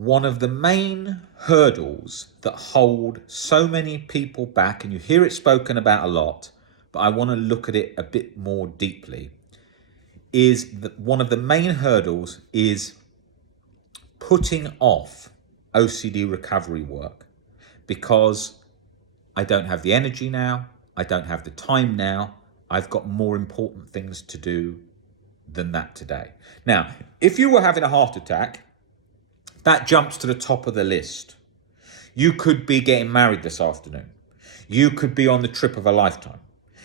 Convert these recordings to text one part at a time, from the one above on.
one of the main hurdles that hold so many people back, and you hear it spoken about a lot, but I want to look at it a bit more deeply, is that one of the main hurdles is putting off OCD recovery work because I don't have the energy now, I don't have the time now, I've got more important things to do than that today. Now, if you were having a heart attack, that jumps to the top of the list. You could be getting married this afternoon. You could be on the trip of a lifetime.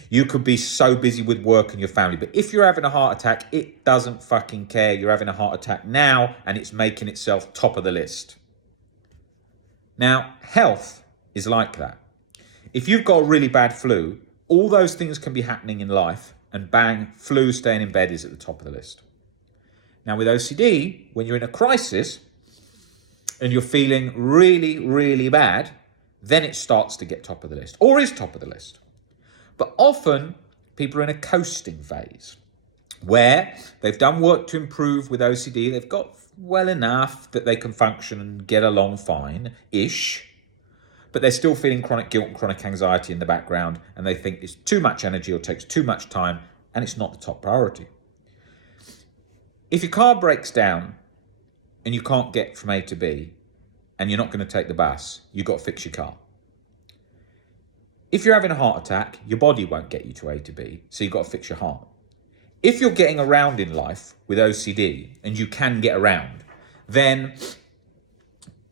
You could be so busy with work and your family. But if you're having a heart attack, it doesn't fucking care. You're having a heart attack now and it's making itself top of the list. Now, health is like that. If you've got a really bad flu, all those things can be happening in life and bang, flu staying in bed is at the top of the list. Now with OCD, when you're in a crisis, and you're feeling really, really bad, then it starts to get top of the list, or is top of the list. But often, people are in a coasting phase, where they've done work to improve with OCD, they've got well enough that they can function and get along fine-ish, but they're still feeling chronic guilt and chronic anxiety in the background, and they think it's too much energy or takes too much time, and it's not the top priority. If your car breaks down, and you can't get from A to B, and you're not going to take the bus, you've got to fix your car. If you're having a heart attack, your body won't get you to A to B, so you've got to fix your heart. If you're getting around in life with OCD, and you can get around, then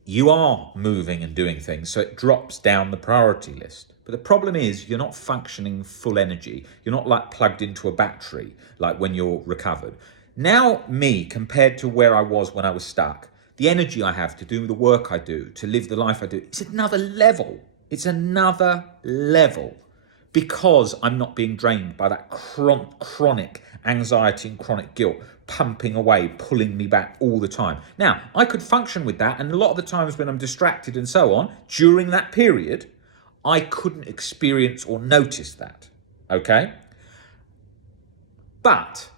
you are moving and doing things, so it drops down the priority list. But the problem is you're not functioning full energy. You're not like plugged into a battery, like when you're recovered. Now me, compared to where I was when I was stuck, the energy I have to do the work I do, to live the life I do, it's another level. It's another level because I'm not being drained by that chronic anxiety and chronic guilt pumping away, pulling me back all the time. Now, I could function with that, and a lot of the times when I'm distracted and so on, during that period, I couldn't experience or notice that, okay? But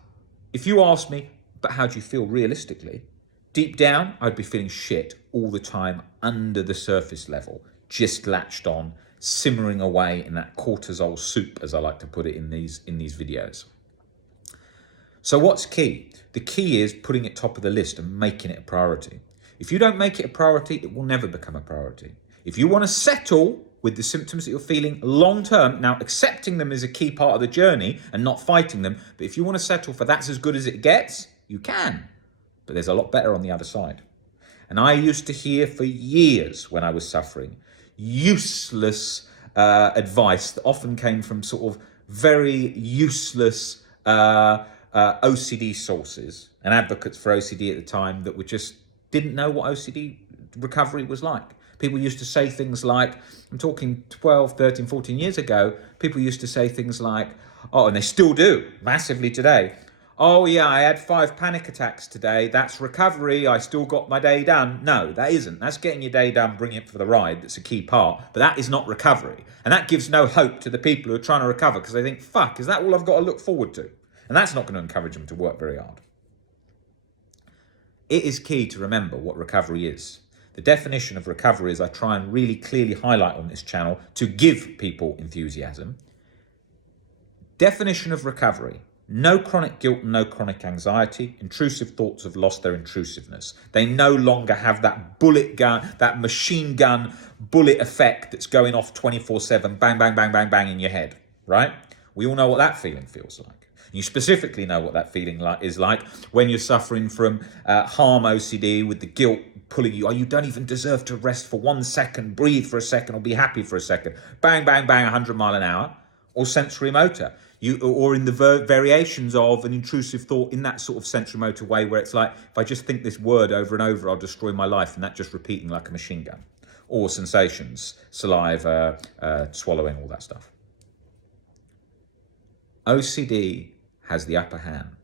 if you ask me, but how do you feel realistically? Deep down, I'd be feeling shit all the time under the surface level, just latched on, simmering away in that cortisol soup, as I like to put it in these videos. So what's key? The key is putting it top of the list and making it a priority. If you don't make it a priority, it will never become a priority. If you want to settle with the symptoms that you're feeling long term, now accepting them is a key part of the journey and not fighting them, but if you want to settle for that's as good as it gets, you can. But there's a lot better on the other side. And I used to hear for years when I was suffering, useless advice that often came from sort of very useless OCD sources and advocates for OCD at the time that were just didn't know what OCD recovery was like. People used to say things like, I'm talking 12, 13, 14 years ago, people used to say things like, oh, and they still do massively today. Oh yeah, I had 5 panic attacks today. That's recovery. I still got my day done. No, that isn't. That's getting your day done, bringing it for the ride. That's a key part. But that is not recovery. And that gives no hope to the people who are trying to recover because they think, fuck, is that all I've got to look forward to? And that's not going to encourage them to work very hard. It is key to remember what recovery is. The definition of recovery, as I try and really clearly highlight on this channel to give people enthusiasm. Definition of recovery. No chronic guilt, no chronic anxiety. Intrusive thoughts have lost their intrusiveness. They no longer have that bullet gun, that machine gun bullet effect that's going off 24/7, bang, bang, bang, bang, bang in your head, right? We all know what that feeling feels like. You specifically know what that feeling is like when you're suffering from harm OCD with the guilt pulling you. Oh, you don't even deserve to rest for 1 second, breathe for a second, or be happy for a second. Bang, bang, bang, 100 mile an hour. Or sensory motor. Or in the variations of an intrusive thought in that sort of sensory motor way where it's like, if I just think this word over and over, I'll destroy my life, and that just repeating like a machine gun. Or sensations, saliva, swallowing, all that stuff. OCD has the upper hand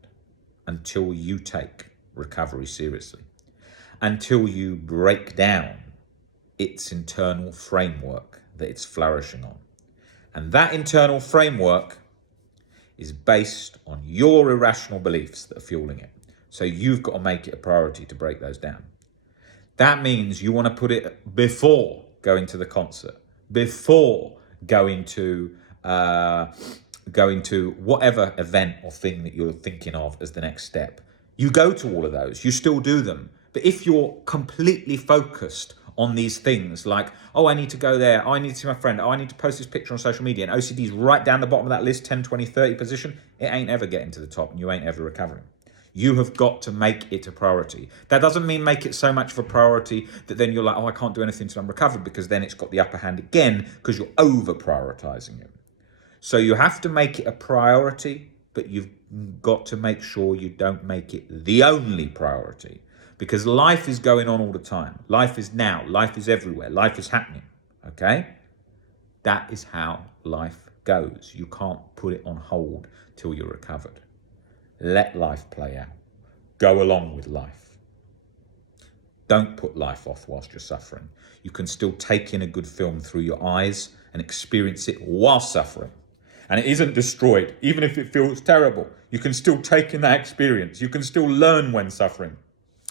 until you take recovery seriously, until you break down its internal framework that it's flourishing on. And that internal framework is based on your irrational beliefs that are fueling it. So you've got to make it a priority to break those down. That means you want to put it before going to the concert, before going to whatever event or thing that you're thinking of as the next step. You go to all of those, you still do them. But if you're completely focused on these things like, oh, I need to go there, oh, I need to see my friend, oh, I need to post this picture on social media, and OCD's right down the bottom of that list, 10, 20, 30 position, it ain't ever getting to the top and you ain't ever recovering. You have got to make it a priority. That doesn't mean make it so much of a priority that then you're like, oh, I can't do anything until I'm recovered, because then it's got the upper hand again because you're over prioritizing it. So you have to make it a priority, but you've got to make sure you don't make it the only priority, because life is going on all the time. Life is now, life is everywhere, life is happening, okay? That is how life goes. You can't put it on hold till you're recovered. Let life play out. Go along with life. Don't put life off whilst you're suffering. You can still take in a good film through your eyes and experience it while suffering. And it isn't destroyed, even if it feels terrible. You can still take in that experience. You can still learn when suffering.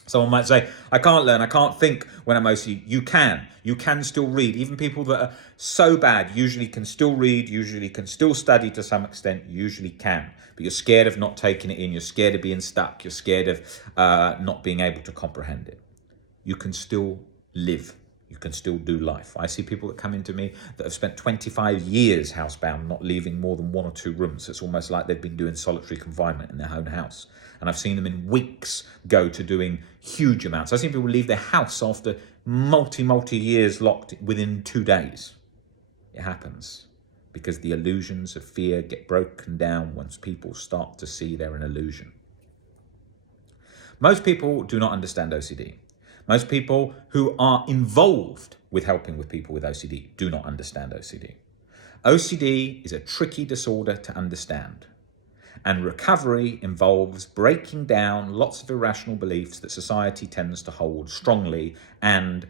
Someone might say, I can't learn, I can't think when I'm OCD. You can. You can still read. Even people that are so bad usually can still read, usually can still study to some extent, usually can. But you're scared of not taking it in. You're scared of being stuck. You're scared of not being able to comprehend it. You can still live. You can still do life. I see people that come into me that have spent 25 years housebound, not leaving more than 1 or 2 rooms. It's almost like they've been doing solitary confinement in their own house. And I've seen them in weeks go to doing huge amounts. I've seen people leave their house after multi years locked within 2 days. It happens because the illusions of fear get broken down once people start to see they're an illusion. Most people do not understand OCD. Most people who are involved with helping with people with OCD do not understand OCD. OCD is a tricky disorder to understand. And recovery involves breaking down lots of irrational beliefs that society tends to hold strongly, and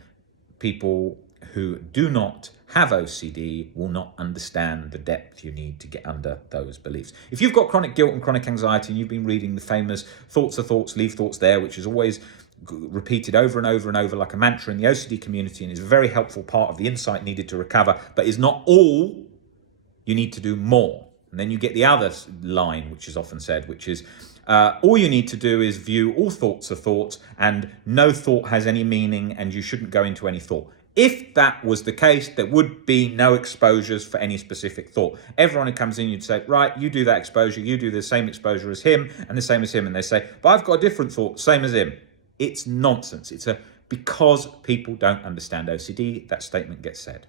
people who do not have OCD will not understand the depth you need to get under those beliefs. If you've got chronic guilt and chronic anxiety and you've been reading the famous thoughts are thoughts, leave thoughts there, which is always repeated over and over and over like a mantra in the OCD community and is a very helpful part of the insight needed to recover, but is not all, you need to do more. And then you get the other line, which is often said, which is all you need to do is view all thoughts are thoughts and no thought has any meaning and you shouldn't go into any thought. If that was the case, there would be no exposures for any specific thought. Everyone who comes in, you'd say, right, you do that exposure, you do the same exposure as him and the same as him. And they say, but I've got a different thought, same as him. It's nonsense. Because people don't understand OCD, that statement gets said.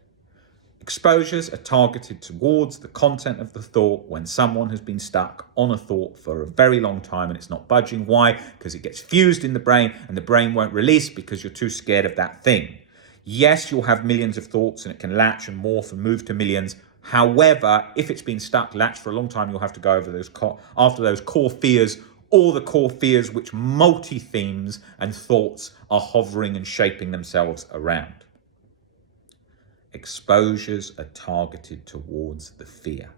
Exposures are targeted towards the content of the thought when someone has been stuck on a thought for a very long time and it's not budging. Why? Because it gets fused in the brain and the brain won't release because you're too scared of that thing. Yes, you'll have millions of thoughts and it can latch and morph and move to millions. However, if it's been stuck, latched for a long time, you'll have to go over after those core fears, all the core fears which multi-themes and thoughts are hovering and shaping themselves around. Exposures are targeted towards the fear.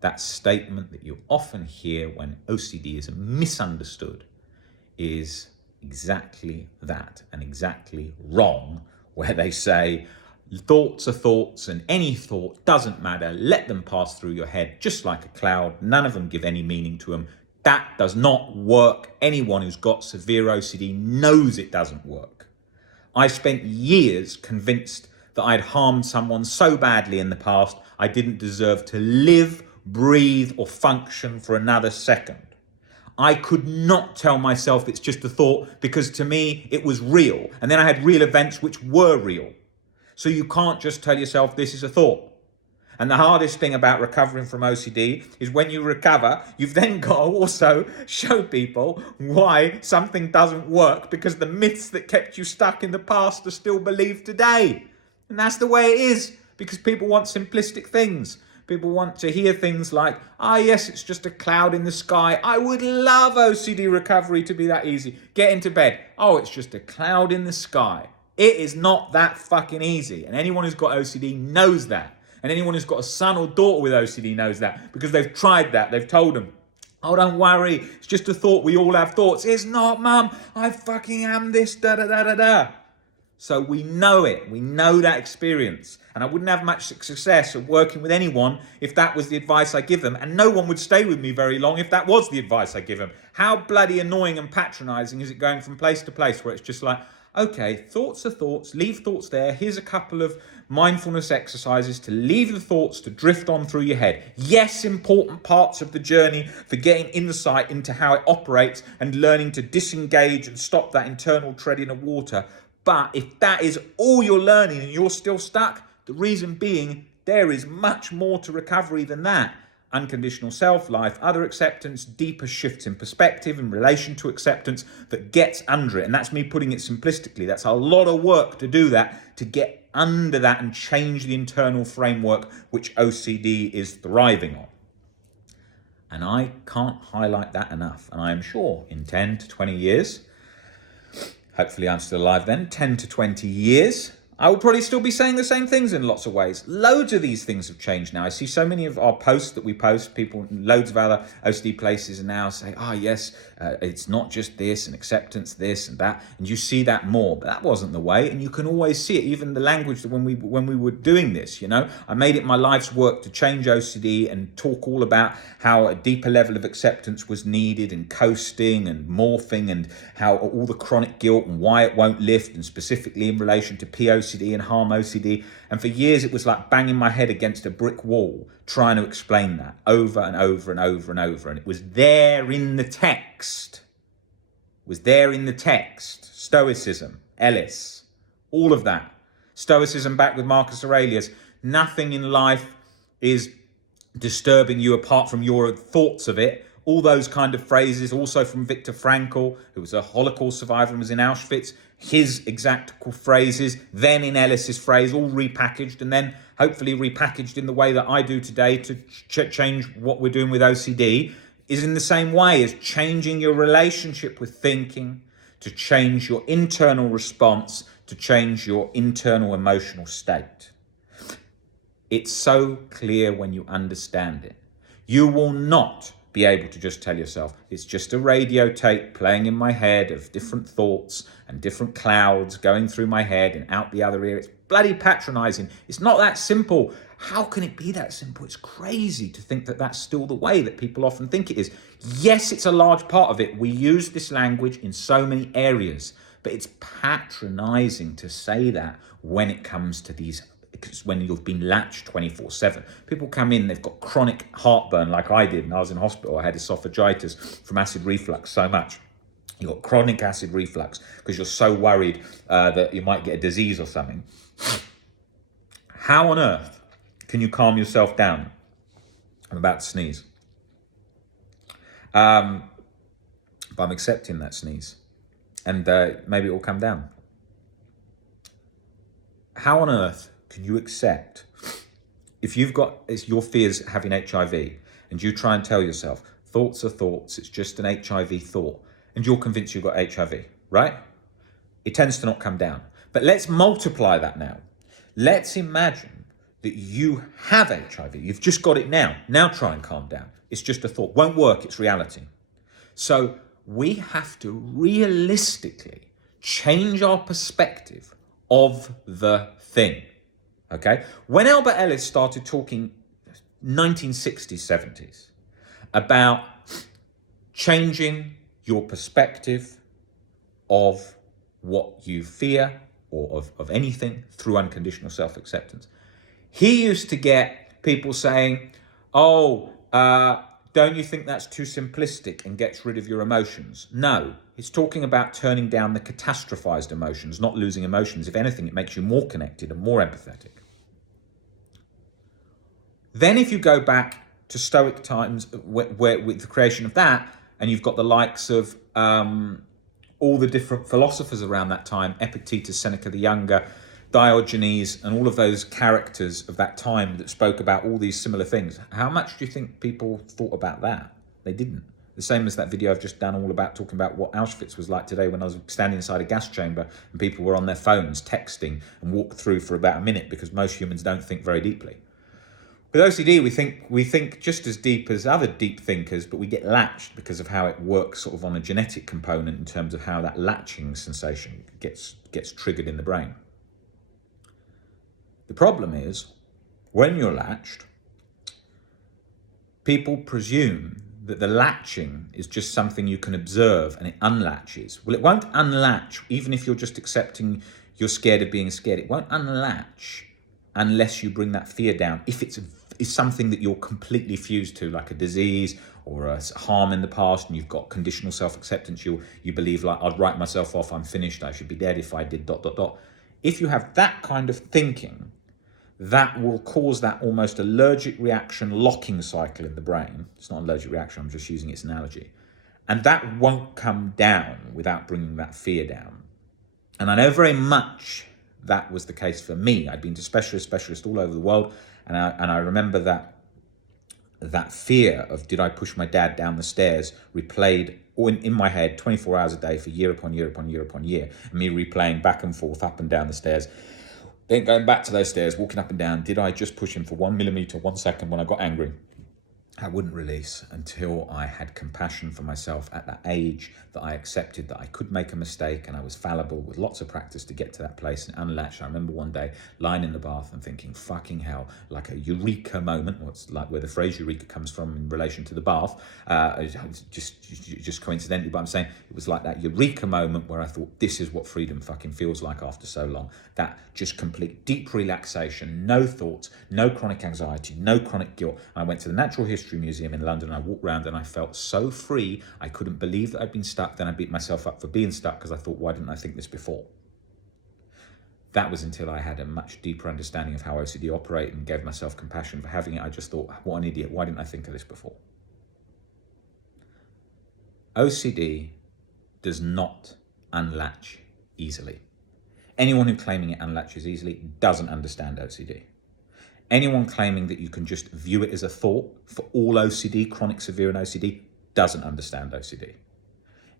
That statement that you often hear when OCD is misunderstood is exactly that, and exactly wrong, where they say thoughts are thoughts and any thought doesn't matter, let them pass through your head just like a cloud, none of them give any meaning to them. That does not work. Anyone who's got severe OCD knows it doesn't work. I spent years convinced that I'd harmed someone so badly in the past, I didn't deserve to live, breathe, or function for another second. I could not tell myself it's just a thought because to me it was real. And then I had real events which were real. So you can't just tell yourself this is a thought. And the hardest thing about recovering from OCD is when you recover, you've then got to also show people why something doesn't work because the myths that kept you stuck in the past are still believed today. And that's the way it is because people want simplistic things. People want to hear things like, yes, it's just a cloud in the sky. I would love OCD recovery to be that easy. Get into bed. Oh, it's just a cloud in the sky. It is not that fucking easy. And anyone who's got OCD knows that. And anyone who's got a son or daughter with OCD knows that because they've tried that. They've told them, oh, don't worry. It's just a thought. We all have thoughts. It's not, mum. I fucking am this, da-da-da-da-da. So we know it. We know that experience. And I wouldn't have much success of working with anyone if that was the advice I give them. And no one would stay with me very long if that was the advice I give them. How bloody annoying and patronizing is it going from place to place where it's just like, okay, thoughts are thoughts, leave thoughts there. Here's a couple of mindfulness exercises to leave the thoughts to drift on through your head. Yes, important parts of the journey for getting insight into how it operates and learning to disengage and stop that internal treading of water. But if that is all you're learning and you're still stuck, the reason being there is much more to recovery than that. Unconditional self-life, other acceptance, deeper shifts in perspective in relation to acceptance that gets under it. And that's me putting it simplistically. That's a lot of work to do that, to get under that and change the internal framework which OCD is thriving on. And I can't highlight that enough. And I am sure in 10 to 20 years, hopefully I'm still alive then, 10 to 20 years, I will probably still be saying the same things in lots of ways. Loads of these things have changed now. I see so many of our posts that we post, people in loads of other OCD places and now say, yes, it's not just this and acceptance, this and that. And you see that more, but that wasn't the way. And you can always see it, even the language that when we were doing this, I made it my life's work to change OCD and talk all about how a deeper level of acceptance was needed and coasting and morphing and how all the chronic guilt and why it won't lift, and specifically in relation to POCD and harm OCD. And for years it was like banging my head against a brick wall trying to explain that over and over and over and over. And it was there in the text. Stoicism, Ellis, all of that. Stoicism back with Marcus Aurelius. Nothing in life is disturbing you apart from your thoughts of it. All those kind of phrases, also from Viktor Frankl, who was a Holocaust survivor and was in Auschwitz, his exact phrases, then in Ellis's phrase, all repackaged, and then hopefully repackaged in the way that I do today to change what we're doing with OCD, is in the same way as changing your relationship with thinking, to change your internal response, to change your internal emotional state. It's so clear when you understand it. You will not be able to just tell yourself, it's just a radio tape playing in my head of different thoughts and different clouds going through my head and out the other ear. It's bloody patronizing. It's not that simple. How can it be that simple? It's crazy to think that that's still the way that people often think it is. Yes, it's a large part of it. We use this language in so many areas, but it's patronizing to say that when it comes to these, when you've been latched 24/7. People come in, they've got chronic heartburn like I did, and I was in hospital. I had esophagitis from acid reflux so much. You've got chronic acid reflux because you're so worried that you might get a disease or something. How on earth can you calm yourself down? I'm about to sneeze. But I'm accepting that sneeze. And maybe it will come down. How on earth can you accept, if you've got your fears having HIV and you try and tell yourself, thoughts are thoughts, it's just an HIV thought, and you're convinced you've got HIV, right? It tends to not come down. But let's multiply that now. Let's imagine that you have HIV. You've just got it now. Now try and calm down. It's just a thought. Won't work, it's reality. So we have to realistically change our perspective of the thing. Okay? When Albert Ellis started talking 1960s, 70s about changing your perspective of what you fear or of anything through unconditional self-acceptance, he used to get people saying, don't you think that's too simplistic and gets rid of your emotions? No, he's talking about turning down the catastrophized emotions, not losing emotions. If anything, it makes you more connected and more empathetic. Then if you go back to Stoic times, where with the creation of that, and you've got the likes of all the different philosophers around that time, Epictetus, Seneca the Younger, Diogenes, and all of those characters of that time that spoke about all these similar things. How much do you think people thought about that? They didn't. The same as that video I've just done all about talking about what Auschwitz was like today when I was standing inside a gas chamber and people were on their phones texting and walked through for about a minute because most humans don't think very deeply. With OCD, we think just as deep as other deep thinkers, but we get latched because of how it works sort of on a genetic component in terms of how that latching sensation gets triggered in the brain. The problem is, when you're latched, people presume that the latching is just something you can observe and it unlatches. Well, it won't unlatch, even if you're just accepting you're scared of being scared. It won't unlatch unless you bring that fear down. If it's something that you're completely fused to, like a disease or a harm in the past, and you've got conditional self-acceptance, you believe like, I'd write myself off, I'm finished, I should be dead if I did ... If you have that kind of thinking, that will cause that almost allergic reaction locking cycle in the brain. It's not an allergic reaction, I'm just using its analogy. And that won't come down without bringing that fear down. And I know very much that was the case for me. I'd been to specialists all over the world, and I remember that fear of, did I push my dad down the stairs, replayed in my head 24 hours a day for year upon year upon year upon year, and me replaying back and forth, up and down the stairs. Then going back to those stairs, walking up and down, did I just push him for 1 millimeter, 1 second when I got angry? I wouldn't release until I had compassion for myself at that age, that I accepted that I could make a mistake and I was fallible with lots of practice to get to that place and unlatch. I remember one day lying in the bath and thinking, fucking hell, like a eureka moment. What's like where the phrase eureka comes from in relation to the bath, just coincidentally, but I'm saying it was like that eureka moment where I thought, this is what freedom fucking feels like after so long. That just complete deep relaxation, no thoughts, no chronic anxiety, no chronic guilt. And I went to the Natural History Museum in London. I walked around and I felt so free. I couldn't believe that I'd been stuck. Then I beat myself up for being stuck because I thought, why didn't I think this before? That was until I had a much deeper understanding of how OCD operated and gave myself compassion for having it. I just thought, what an idiot. Why didn't I think of this before? OCD does not unlatch easily. Anyone who's claiming it unlatches easily doesn't understand OCD. Anyone claiming that you can just view it as a thought for all OCD, chronic, severe and OCD, doesn't understand OCD.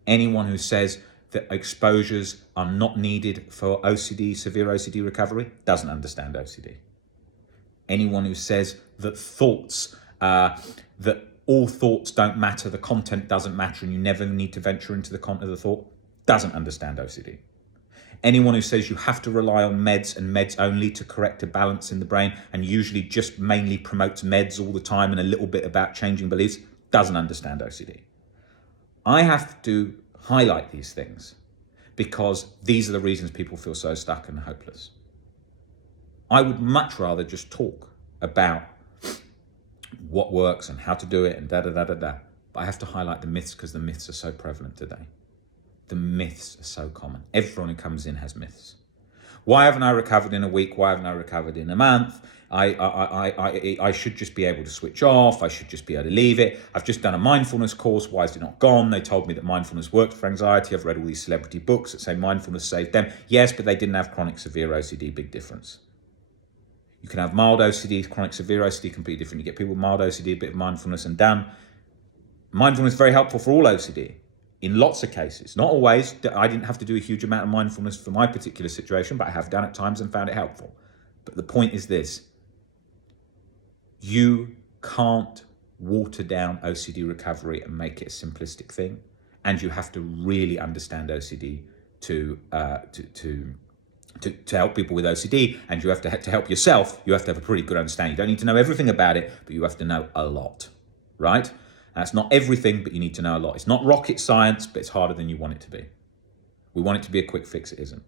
Anyone who says that exposures are not needed for OCD, severe OCD recovery, doesn't understand OCD. Anyone who says that that all thoughts don't matter, the content doesn't matter, and you never need to venture into the content of the thought, doesn't understand OCD. Anyone who says you have to rely on meds and meds only to correct a balance in the brain, and usually just mainly promotes meds all the time and a little bit about changing beliefs, doesn't understand OCD. I have to highlight these things because these are the reasons people feel so stuck and hopeless. I would much rather just talk about what works and how to do it and But I have to highlight the myths because the myths are so prevalent today. The myths are so common. Everyone who comes in has myths. Why haven't I recovered in a week? Why haven't I recovered in a month? I should just be able to switch off. I should just be able to leave it. I've just done a mindfulness course. Why is it not gone? They told me that mindfulness worked for anxiety. I've read all these celebrity books that say mindfulness saved them. Yes, but they didn't have chronic severe OCD. Big difference. You can have mild OCD, chronic severe OCD, completely different. You get people with mild OCD, a bit of mindfulness and done. Mindfulness is very helpful for all OCD. In lots of cases, not always. I didn't have to do a huge amount of mindfulness for my particular situation, but I have done at times and found it helpful. But the point is this: you can't water down OCD recovery and make it a simplistic thing, and you have to really understand OCD to help people with OCD, and you have to help yourself. You have to have a pretty good understanding. You don't need to know everything about it, but you have to know a lot, right? That's not everything, but you need to know a lot. It's not rocket science, but it's harder than you want it to be. We want it to be a quick fix, it isn't.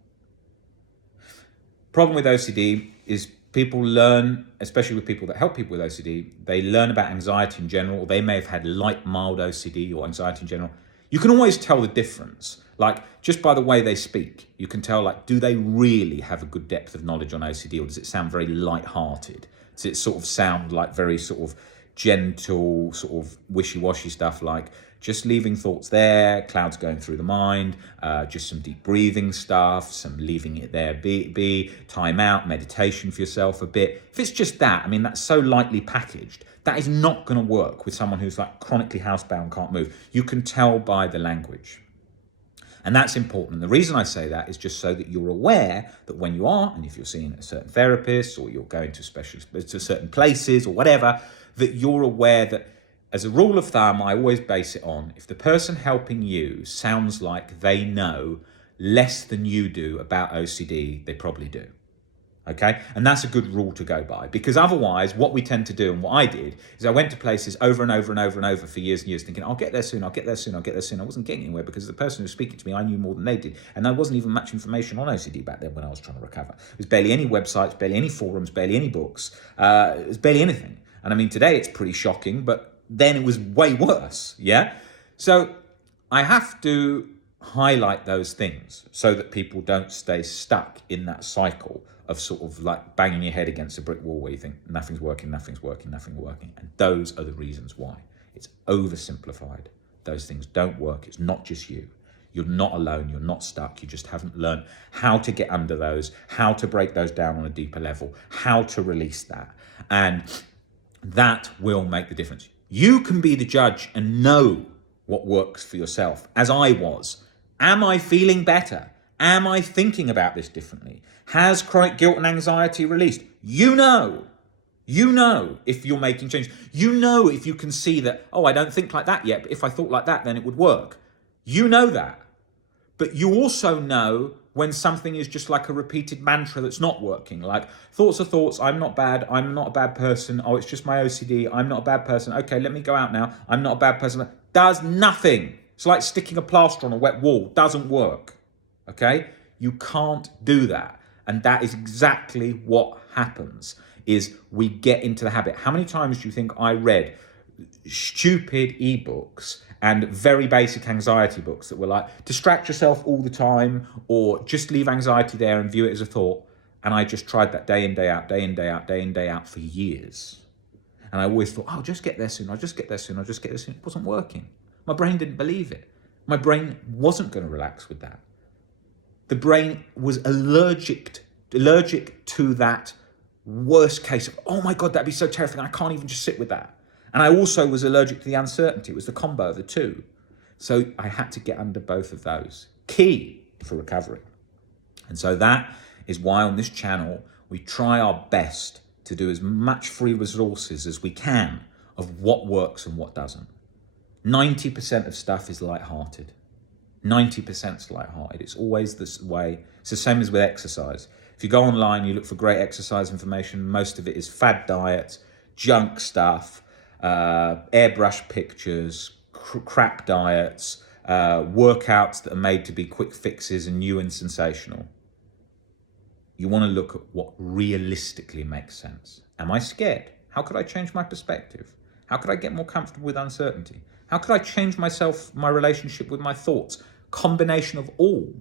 Problem with OCD is people learn, especially with people that help people with OCD, they learn about anxiety in general, or they may have had light, mild OCD or anxiety in general. You can always tell the difference. Like, just by the way they speak, you can tell, like, do they really have a good depth of knowledge on OCD, or does it sound very light-hearted? Does it sort of sound like very sort of gentle, sort of wishy-washy stuff, like just leaving thoughts there, clouds going through the mind, just some deep breathing stuff, some leaving it there be, time out, meditation for yourself a bit. If it's just that, I mean, that's so lightly packaged, that is not going to work with someone who's like chronically housebound, can't move. You can tell by the language. And that's important. And the reason I say that is just so that you're aware that when you are, and if you're seeing a certain therapist or you're going to to certain places or whatever, that you're aware that, as a rule of thumb, I always base it on, if the person helping you sounds like they know less than you do about OCD, they probably do. Okay, and that's a good rule to go by, because otherwise what we tend to do, and what I did, is I went to places over and over and over and over for years and years thinking, I'll get there soon, I'll get there soon, I'll get there soon. I wasn't getting anywhere because the person who was speaking to me, I knew more than they did. And there wasn't even much information on OCD back then when I was trying to recover. There was barely any websites, barely any forums, barely any books. It was barely anything. And I mean, today it's pretty shocking, but then it was way worse, yeah? So I have to highlight those things so that people don't stay stuck in that cycle of sort of like banging your head against a brick wall where you think nothing's working, nothing's working, nothing's working. And those are the reasons why. It's oversimplified. Those things don't work. It's not just you. You're not alone. You're not stuck. You just haven't learned how to get under those, how to break those down on a deeper level, how to release that. And that will make the difference. You can be the judge and know what works for yourself, as I was. Am I feeling better? Am I thinking about this differently? Has chronic guilt and anxiety released? You know if you're making changes. You know if you can see that, oh, I don't think like that yet, but if I thought like that, then it would work. You know that. But you also know when something is just like a repeated mantra that's not working. Like, thoughts are thoughts, I'm not bad, I'm not a bad person, oh, it's just my OCD, I'm not a bad person, okay, let me go out now, I'm not a bad person. Does nothing. It's like sticking a plaster on a wet wall. Doesn't work. Okay? You can't do that. And that is exactly what happens, is we get into the habit. How many times do you think I read stupid ebooks and very basic anxiety books that were like, distract yourself all the time, or just leave anxiety there and view it as a thought? And I just tried that day in, day out, day in, day out, day in, day out for years. And I always thought, I'll just get there soon, I'll just get there soon, I'll just get there soon. It wasn't working. My brain didn't believe it. My brain wasn't going to relax with that. The brain was allergic to that worst case of, oh my God, that'd be so terrifying. I can't even just sit with that. And I also was allergic to the uncertainty. It was the combo of the two. So I had to get under both of those. Key for recovery. And so that is why on this channel, we try our best to do as much free resources as we can of what works and what doesn't. 90% of stuff is lighthearted. 90% is lighthearted. It's always this way. It's the same as with exercise. If you go online, you look for great exercise information, most of it is fad diets, junk stuff, airbrush pictures, crap diets, workouts that are made to be quick fixes and new and sensational. You want to look at what realistically makes sense. Am I scared? How could I change my perspective? How could I get more comfortable with uncertainty? How could I change myself, my relationship with my thoughts? Combination of all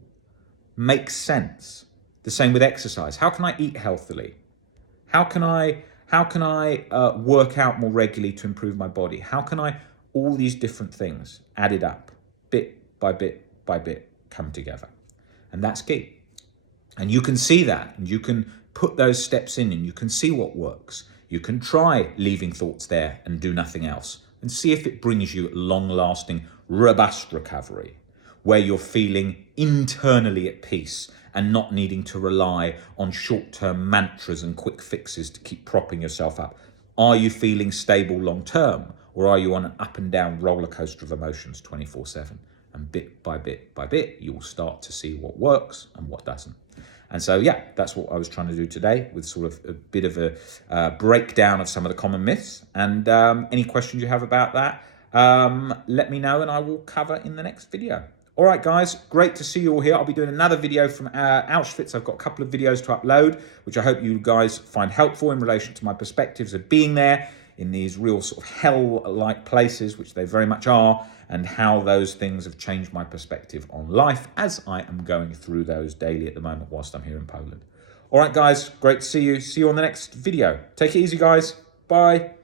makes sense. The same with exercise. How can I eat healthily? How can I work out more regularly to improve my body? How can I, all these different things added up, bit by bit by bit, come together? And that's key. And you can see that, and you can put those steps in, and you can see what works. You can try leaving thoughts there and do nothing else, and see if it brings you long-lasting, robust recovery, where you're feeling internally at peace and not needing to rely on short-term mantras and quick fixes to keep propping yourself up. Are you feeling stable long-term, or are you on an up and down roller coaster of emotions 24/7? And bit by bit by bit, you will start to see what works and what doesn't. And so, yeah, that's what I was trying to do today, with sort of a bit of a breakdown of some of the common myths. And any questions you have about that, let me know and I will cover in the next video. All right, guys, great to see you all here. I'll be doing another video from Auschwitz. I've got a couple of videos to upload, which I hope you guys find helpful in relation to my perspectives of being there in these real sort of hell-like places, which they very much are, and how those things have changed my perspective on life as I am going through those daily at the moment whilst I'm here in Poland. All right, guys, great to see you. See you on the next video. Take it easy, guys. Bye.